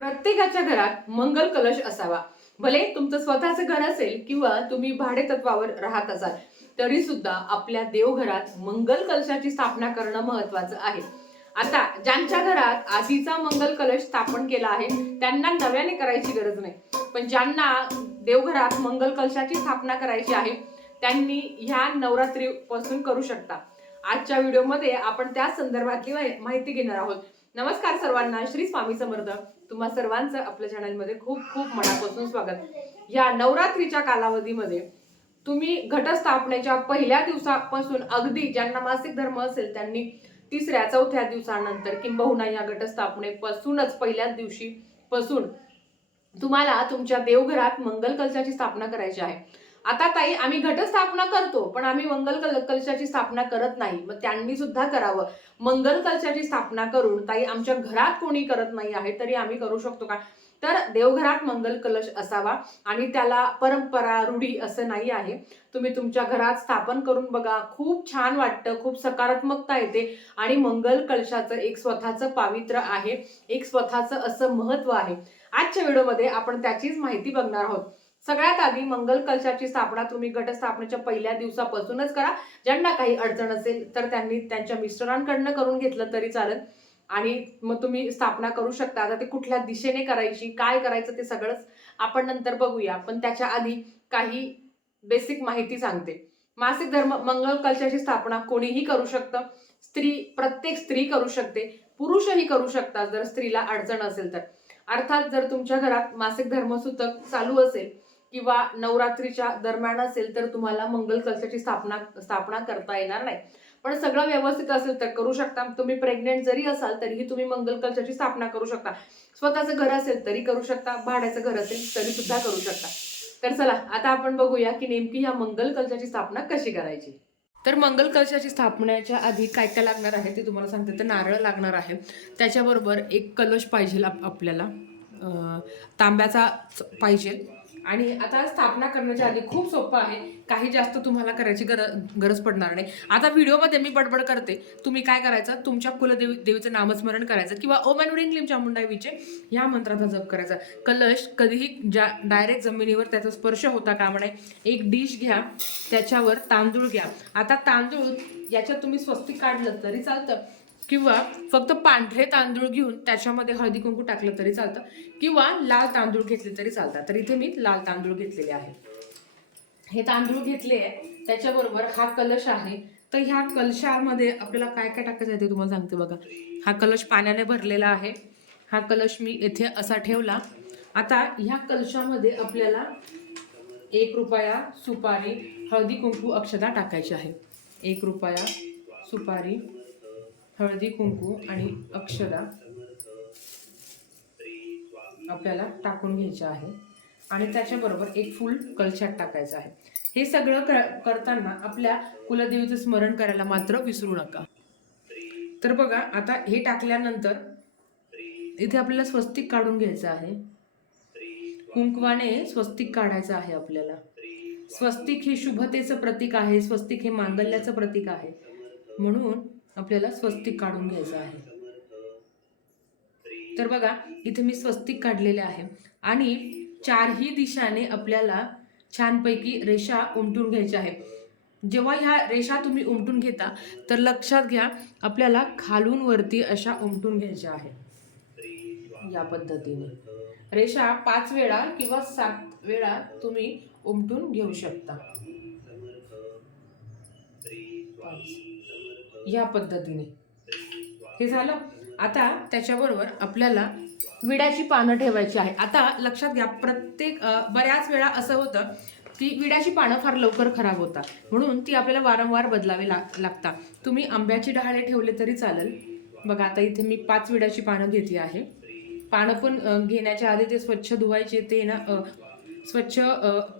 प्रत्येकाच्या घरात मंगल कलश असावा. भले तुमचं स्वतःचं घर असेल किंवा तुम्ही भाडे तत्वावर राहत असाल तरी सुद्धा आपल्या देवघरात मंगल कलशाची स्थापना करणं महत्वाचं आहे. आता ज्यांच्या घरात आधीचा मंगल कलश स्थापन केला आहे त्यांना नव्याने करायची गरज नाही. पण ज्यांना देवघरात मंगल कलशाची स्थापना करायची आहे त्यांनी ह्या नवरात्री पासून करू शकता. आजच्या व्हिडिओमध्ये आपण त्या संदर्भातली माहिती घेणार आहोत. नमस्कार सर्वांना श्री स्वामी समर्थ. तुम्हा सर्वांचं आपल्या चॅनलमध्ये खूप खूप मनापासून स्वागत. या नवरात्रीच्या कालावधीमध्ये तुम्ही घटस्थापनेच्या पहिल्या दिवसापासून अगदी ज्यांना मासिक धर्म असेल त्यांनी तिसऱ्या चौथ्या दिवसानंतर किंबहुना या घटस्थापनेपासूनच पहिल्याच दिवशी पासून तुम्हाला तुमच्या देवघरात मंगल कलशाची स्थापना करायची आहे. आता ताई आम्ही घटस्थापना करतो पण आम्ही मंगल कल कलशाची स्थापना करत नाही. मग त्यांनी सुद्धा करावं. मंगल कलशाची स्थापना करून ताई आमच्या घरात कोणी करत नाही आहे तरी आम्ही करू शकतो का? तर देवघरात मंगल कलश असावा आणि त्याला परंपरा रूढी असं नाही आहे. तुम्ही तुमच्या घरात स्थापन करून बघा. खूप छान वाटतं खूप सकारात्मकता येते आणि मंगल कलशाचं एक स्वतःचं पावित्र्य आहे. एक स्वतःचं असं महत्त्व आहे. आजच्या व्हिडिओमध्ये आपण त्याचीच माहिती बघणार आहोत. सगळ्यात आधी मंगल कलशाची स्थापना तुम्ही गटस्थापनेच्या पहिल्या दिवसापासूनच करा. ज्यांना काही अडचण असेल तर त्यांनी त्यांच्या मिस्टरांकडनं करून घेतलं तरी चालेल. आणि मग तुम्ही स्थापना करू शकता. आता ते कुठल्या दिशेने करायची काय करायचं ते सगळंच आपण नंतर बघूया. पण त्याच्या आधी काही बेसिक माहिती सांगते. मासिक धर्म मंगल कलशाची स्थापना कोणीही करू शकतं. स्त्री प्रत्येक स्त्री करू शकते. पुरुषही करू शकतात जर स्त्रीला अडचण असेल तर. अर्थात जर तुमच्या घरात मासिक धर्मसूतक चालू असेल किंवा नवरात्रीच्या दरम्यान असेल तर तुम्हाला मंगल कलशाची स्थापना स्थापना करता येणार नाही. पण सगळं व्यवस्थित असेल तर करू शकता. तुम्ही प्रेग्नेंट जरी असाल तरीही तुम्ही मंगल कलशाची स्थापना करू शकता. स्वतःचं घर असेल तरी करू शकता. भाड्याचं घर असेल तरी सुद्धा करू शकता. तर चला आता आपण बघूया की नेमकी या मंगल कलशाची स्थापना कशी करायची? तर मंगल कलशाची स्थापनेच्या आधी काय काय लागणार आहे ते तुम्हाला सांगते. तर नारळ लागणार आहे. त्याच्याबरोबर एक कलश पाहिजे आपल्याला. तांब्याचा पाहिजे. आणि आता स्थापना करण्याच्या आधी खूप सोपं आहे. काही जास्त तुम्हाला करायची गर गरज पडणार नाही. आता व्हिडिओमध्ये मी बडबड करते. तुम्ही काय करायचं? तुमच्या कुलदेवी देवीचं नामस्मरण करायचं किंवा ओम अँड क्लीम चामुंडावीचे ह्या मंत्राचा जप करायचा. कलश कधीही ज्या डायरेक्ट जमिनीवर त्याचा स्पर्श होता कामा नये एक डिश घ्या त्याच्यावर तांदूळ घ्या. आता तांदूळ याच्यात तुम्ही स्वस्तिक काढलं तरी चालतं. किंवा फक्त पांढरे तांदूळ घेऊन त्याच्यामध्ये हळदी कुंकू टाकलं तरी चालतं किंवा लाल तांदूळ घेतले तरी चालतात. तर इथे मी लाल तांदूळ घेतलेले आहे. हे तांदूळ घेतले आहे त्याच्याबरोबर हा कलश आहे. तर ह्या कलशामध्ये आपल्याला काय काय टाकायचं आहे ते तुम्हाला सांगते बघा. हा कलश पाण्याने भरलेला आहे. हा कलश मी येथे असा ठेवला. आता ह्या कलशामध्ये आपल्याला एक रुपया सुपारी हळदी कुंकू अक्षता टाकायची आहे. एक रुपया सुपारी हळदी कुंकू आणि अक्षदा आपल्याला टाकून घ्यायचं आहे. आणि त्याच्याबरोबर एक फूल कलशात टाकायचं आहे. हे सगळं कर- करताना आपल्या कुलदेवीचं स्मरण करायला मात्र विसरू नका. तर बघा आता हे टाकल्यानंतर इथे आपल्याला स्वस्तिक काढून घ्यायचं आहे. कुंकवाने स्वस्तिक काढायचं आहे आपल्याला. स्वस्तिक हे शुभतेचं प्रतीक आहे स्वस्तिक हे मांगल्याचं प्रतीक आहे. म्हणून आपल्याला स्वस्तिक काढून घ्यायचं आहे. तर बघा इथे मी स्वस्तिक काढलेले आहे. आणि चारही दिशाने आपल्याला छानपैकी रेषा उमटून घ्यायच्या आहे जेव्हा ह्या रेषा तुम्ही उमटून घेता तर लक्षात घ्या आपल्याला खालून वरती अशा उमटून घ्यायच्या आहे या पद्धतीने. रेषा पाच वेळा किंवा सात वेळा तुम्ही उमटून घेऊ शकता. ह्या या पद्धतीने. हे झालं? आता त्याच्याबरोबर आपल्याला विड्याची पानं ठेवायची आहे. आता लक्षात घ्या प्रत्येक बऱ्याच वेळा असं होतं की विड्याची पानं फार लवकर खराब होतात. म्हणून ती आपल्याला वारंवार बदलावे लाग लागतात. तुम्ही आंब्याची डहाळे ठेवले तरी चालेल. बघा आता इथे मी पाच विड्याची पानं घेतली आहे. पानं पण घेण्याच्या आधी ते स्वच्छ धुवायचे ते ना स्वच्छ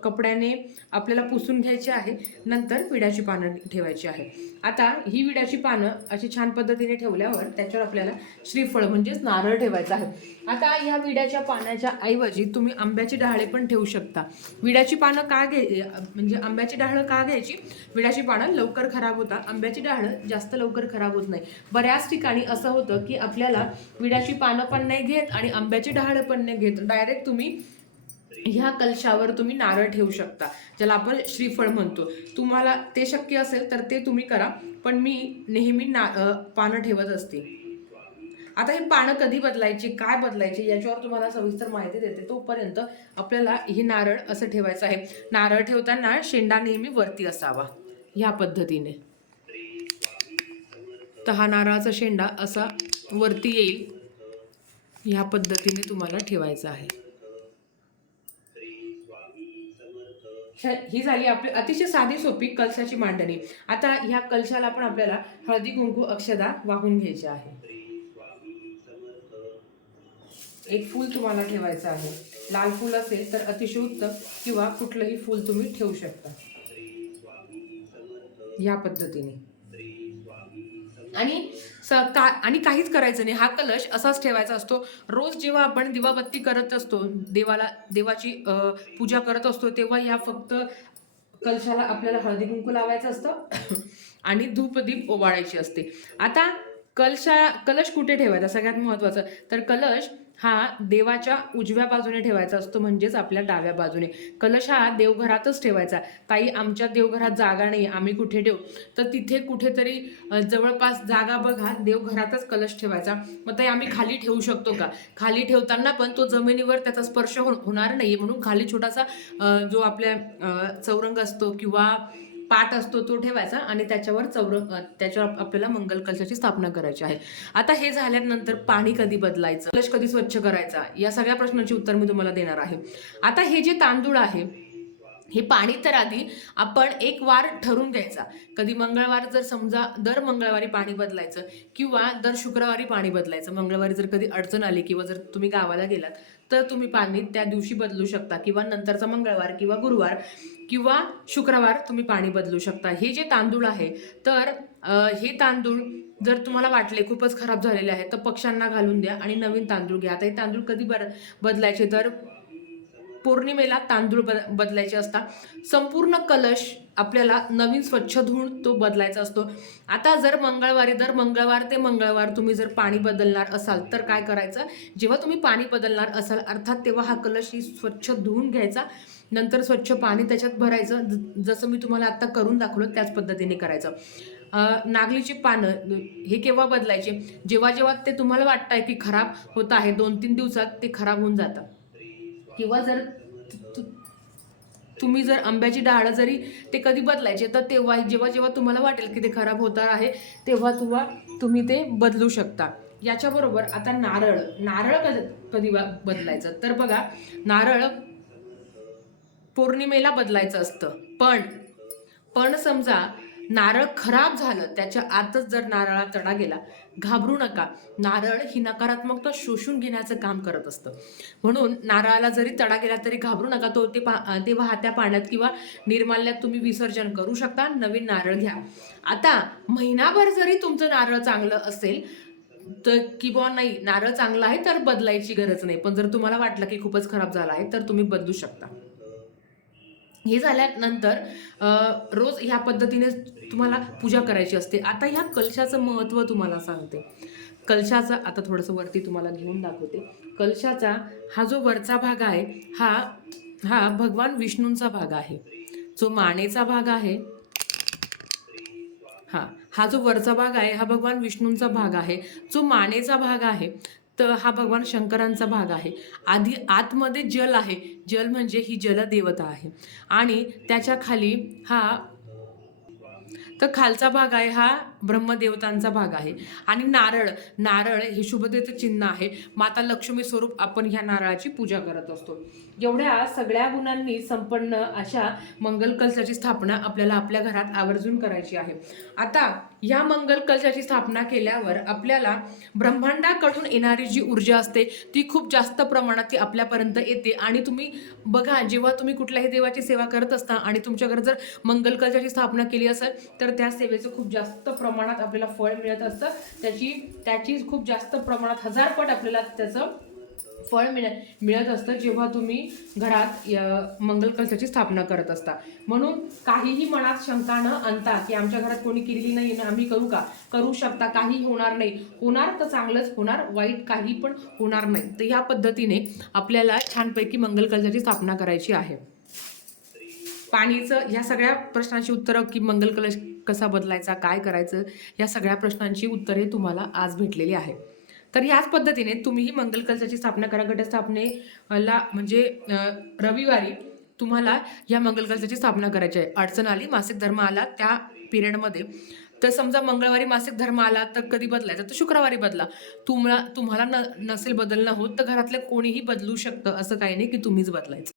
कपड्याने आपल्याला पुसून घ्यायचे आहे नंतर विड्याची पानं ठेवायची आहे. आता ही विड्याची पानं अशी छान पद्धतीने ठेवल्यावर त्याच्यावर आपल्याला श्रीफळ म्हणजेच नारळ ठेवायचं आहे. आता ह्या विड्याच्या पाण्याच्या ऐवजी तुम्ही आंब्याची डहाळे पण ठेवू शकता. विड्याची पानं का घ्याय म्हणजे आंब्याची डहाळं का घ्यायची? विड्याची पानं लवकर खराब होतात. आंब्याची डहाळं जास्त लवकर खराब होत नाही. बऱ्याच ठिकाणी असं होतं की आपल्याला विड्याची पानं पण नाही घेत आणि आंब्याची डहाळं पण नाही घेत. डायरेक्ट तुम्ही ह्या कलशावर तुम्ही नारळ ठेवू शकता ज्याला आपण श्रीफळ म्हणतो. तुम्हाला ते शक्य असेल तर ते तुम्ही करा पण मी नेहमी ना पानं ठेवत असते. आता हे पानं कधी बदलायची काय बदलायची याच्यावर तुम्हाला सविस्तर माहिती देते. तोपर्यंत आपल्याला ही नारळ असं ठेवायचं आहे. नारळ ठेवताना शेंडा नेहमी वरती असावा ह्या पद्धतीने. तर हा नारळाचा शेंडा असा वरती येईल ह्या पद्धतीने तुम्हाला ठेवायचा आहे. ही झाली आपली अतिशय साधी सोपी कलशाची मांडणी. आता ह्या कलशाला पण आपल्याला हळदी कुंकू अक्षदा वाहून घ्यायचे आहे. एक फूल तुम्हाला ठेवायचं आहे. लाल फूल असेल तर अतिशय उत्तम किंवा कुठलंही फूल तुम्ही ठेवू शकता. या पद्धतीने. आणि स का आणि काहीच करायचं नाही. हा कलश असाच ठेवायचा असतो. रोज जेव्हा आपण दिवाबत्ती करत असतो देवाला देवाची पूजा करत असतो तेव्हा या फक्त कलशाला आपल्याला हळदी कुंकू लावायचं असतं आणि धूपदीप ओवाळायची असते. आता कलशा कलश कुठे ठेवायचा? सगळ्यात महत्त्वाचं तर कलश हा देवाच्या उजव्या बाजूने ठेवायचा असतो म्हणजेच आपल्या डाव्या बाजूने. कलश हा देवघरातच ठेवायचा. ताई आमच्या देवघरात जागा नाही आम्ही कुठे ठेवू? तर तिथे कुठेतरी जवळपास जागा बघा देवघरातच कलश ठेवायचा. मग ताई आम्ही खाली ठेवू शकतो का? खाली ठेवताना पण तो जमिनीवर त्याचा स्पर्श हो- होणार नाही म्हणून खाली छोटासा जो आपल्या चौरंग असतो किंवा पाट असतो तो ठेवायचा आणि त्याच्यावर चौर त्याच्यावर आपल्याला मंगल कलशाची स्थापना करायची आहे. आता हे झाल्यानंतर पाणी कधी बदलायचं? कलश कधी स्वच्छ करायचा? या सगळ्या प्रश्नांची उत्तर मी तुम्हाला देणार आहे. आता हे जे तांदूळ आहे हे पाणी तर आधी आपण एक वार ठरवून घ्यायचा. कधी मंगळवार जर समजा दर मंगळवारी पाणी बदलायचं किंवा दर शुक्रवारी पाणी बदलायचं मंगळवारी जर कधी अडचण आली किंवा जर तुम्ही गावाला गेलात तर तुम्ही पाणी त्या दिवशी बदलू शकता किंवा नंतरचा मंगळवार किंवा गुरुवार किंवा शुक्रवार तुम्ही पाणी बदलू शकता. हे जे तांदूळ आहे तर हे तांदूळ जर तुम्हाला वाटले खूपच खराब झालेले आहे तर पक्ष्यांना घालून द्या आणि नवीन तांदूळ घ्या. आता हे तांदूळ कधी बर बदलायचे तर पौर्णिमेला तांदूळ बद बदलायचे असतात. संपूर्ण कलश आपल्याला नवीन स्वच्छ धुवून तो बदलायचा असतो. आता जर मंगळवारी दर मंगळवार ते मंगळवार तुम्ही जर पाणी बदलणार असाल तर काय करायचं? जेव्हा तुम्ही पाणी बदलणार असाल अर्थात तेव्हा हा कलश ही स्वच्छ धुवून घ्यायचा. नंतर स्वच्छ पाणी त्याच्यात भरायचं. ज- जसं मी तुम्हाला आत्ता करून दाखवलं त्याच पद्धतीने करायचं. नागलीची पानं हे केव्हा बदलायचे? जेव्हा जेव्हा ते तुम्हाला वाटत आहे की खराब होत आहे दोन तीन दिवसात ते खराब होऊन जातं. किंवा जर तु- तुम्ही जर आंब्याची डाळं जरी ते कधी बदलायचे तर तेव्हा जेव्हा जेव्हा तुम्हाला वाटेल की ते खराब होणार आहे तेव्हा तेव्हा तुम्ही ते बदलू शकता. याच्याबरोबर आता नारळ नारळ कधी कधी बदलायचं? तर बघा नारळ पौर्णिमेला बदलायचं असतं. पण पण समजा नारळ खराब झालं त्याच्या आतच जर नारळात तडा गेला घाबरू नका. नारळ ही नकारात्मकता शोषून घेण्याचं काम करत असतं. म्हणून नारळाला जरी तडा गेला तरी घाबरू नका तो ते पा ते वाहत्या पाण्यात किंवा निर्माल्यात तुम्ही विसर्जन करू शकता. नवीन नारळ घ्या. आता महिनाभर जरी तुमचं नारळ चांगलं असेल तर किंवा नाही नारळ चांगला आहे तर बदलायची गरज नाही. पण जर तुम्हाला वाटलं की खूपच खराब झाला आहे तर तुम्ही बदलू शकता. हे झाल्यानंतर रोज ह्या पद्धतीने तुम्हाला पूजा करायची असते. आता ह्या कलशाचं महत्त्व तुम्हाला सांगते. कलशाचा आता थोडंसं वरती तुम्हाला घेऊन दाखवते. कलशाचा हा जो वरचा भाग आहे हा हा भगवान विष्णूंचा भाग आहे. जो मानेचा भाग आहे हा हा जो वरचा भाग आहे हा भगवान विष्णूंचा भाग आहे. जो मानेचा भाग आहे हा भगवान शंकरांचा भाग आहे. आधी आतमध्ये जल आहे. जल म्हणजे ही जलदेवता आहे. आणि त्याच्याखाली हा तर खालचा भाग आहे हा ब्रह्मदेवतांचा भाग आहे. आणि नारळ नारळ हे शुभतेचं चिन्ह आहे. माता लक्ष्मी स्वरूप आपण ह्या नारळाची पूजा करत असतो. एवढ्या सगळ्या गुणांनी संपन्न अशा मंगल कलशाची स्थापना आपल्याला आपल्या घरात आवर्जून करायची आहे. आता या मंगल कलशाची स्थापना केल्यावर आपल्याला ब्रह्मांडाकडून येणारी जी ऊर्जा असते ती खूप जास्त प्रमाणात ती आपल्यापर्यंत येते. आणि तुम्ही बघा जेव्हा तुम्ही कुठल्याही देवाची सेवा करत असता आणि तुमच्याकडे जर मंगल कलशाची स्थापना केली असेल तर त्या सेवेचं खूप जास्त प्रमाणात आपल्याला फळ मिळत असतं. त्याची त्याची खूप जास्त प्रमाणात हजार पट आपल्याला त्याचं फळ मिळ मिळत असतं जेव्हा तुम्ही घरात मंगल कलशाची स्थापना करत असता. म्हणून काहीही मनात शंका न आणता की आमच्या घरात कोणी केलेली नाही ना आम्ही करू का? करू शकता काही होणार नाही. होणार तर चांगलंच होणार वाईट काही पण होणार नाही. तर ह्या पद्धतीने आपल्याला छानपैकी मंगल कलशाची स्थापना करायची आहे. पाणीचं ह्या सगळ्या प्रश्नांची उत्तरं की मंगल कलश कसा बदलायचा काय करायचं या सगळ्या प्रश्नांची उत्तरे तुम्हाला आज भेटलेली आहे तर याच पद्धतीने तुम्हीही मंगल कलशाची स्थापना करा. घटस्थापनेला म्हणजे रविवारी तुम्हाला या मंगल कलशाची स्थापना करायची आहे. अडचण आली मासिक धर्म आला त्या पिरियडमध्ये. तर समजा मंगळवारी मासिक धर्म आला तर कधी बदलायचा? तर शुक्रवारी बदला. तुम्हाला तुम्हाला न नसेल बदलणं होत तर घरातलं कोणीही बदलू शकतं असं काही नाही की तुम्हीच बदलायचं.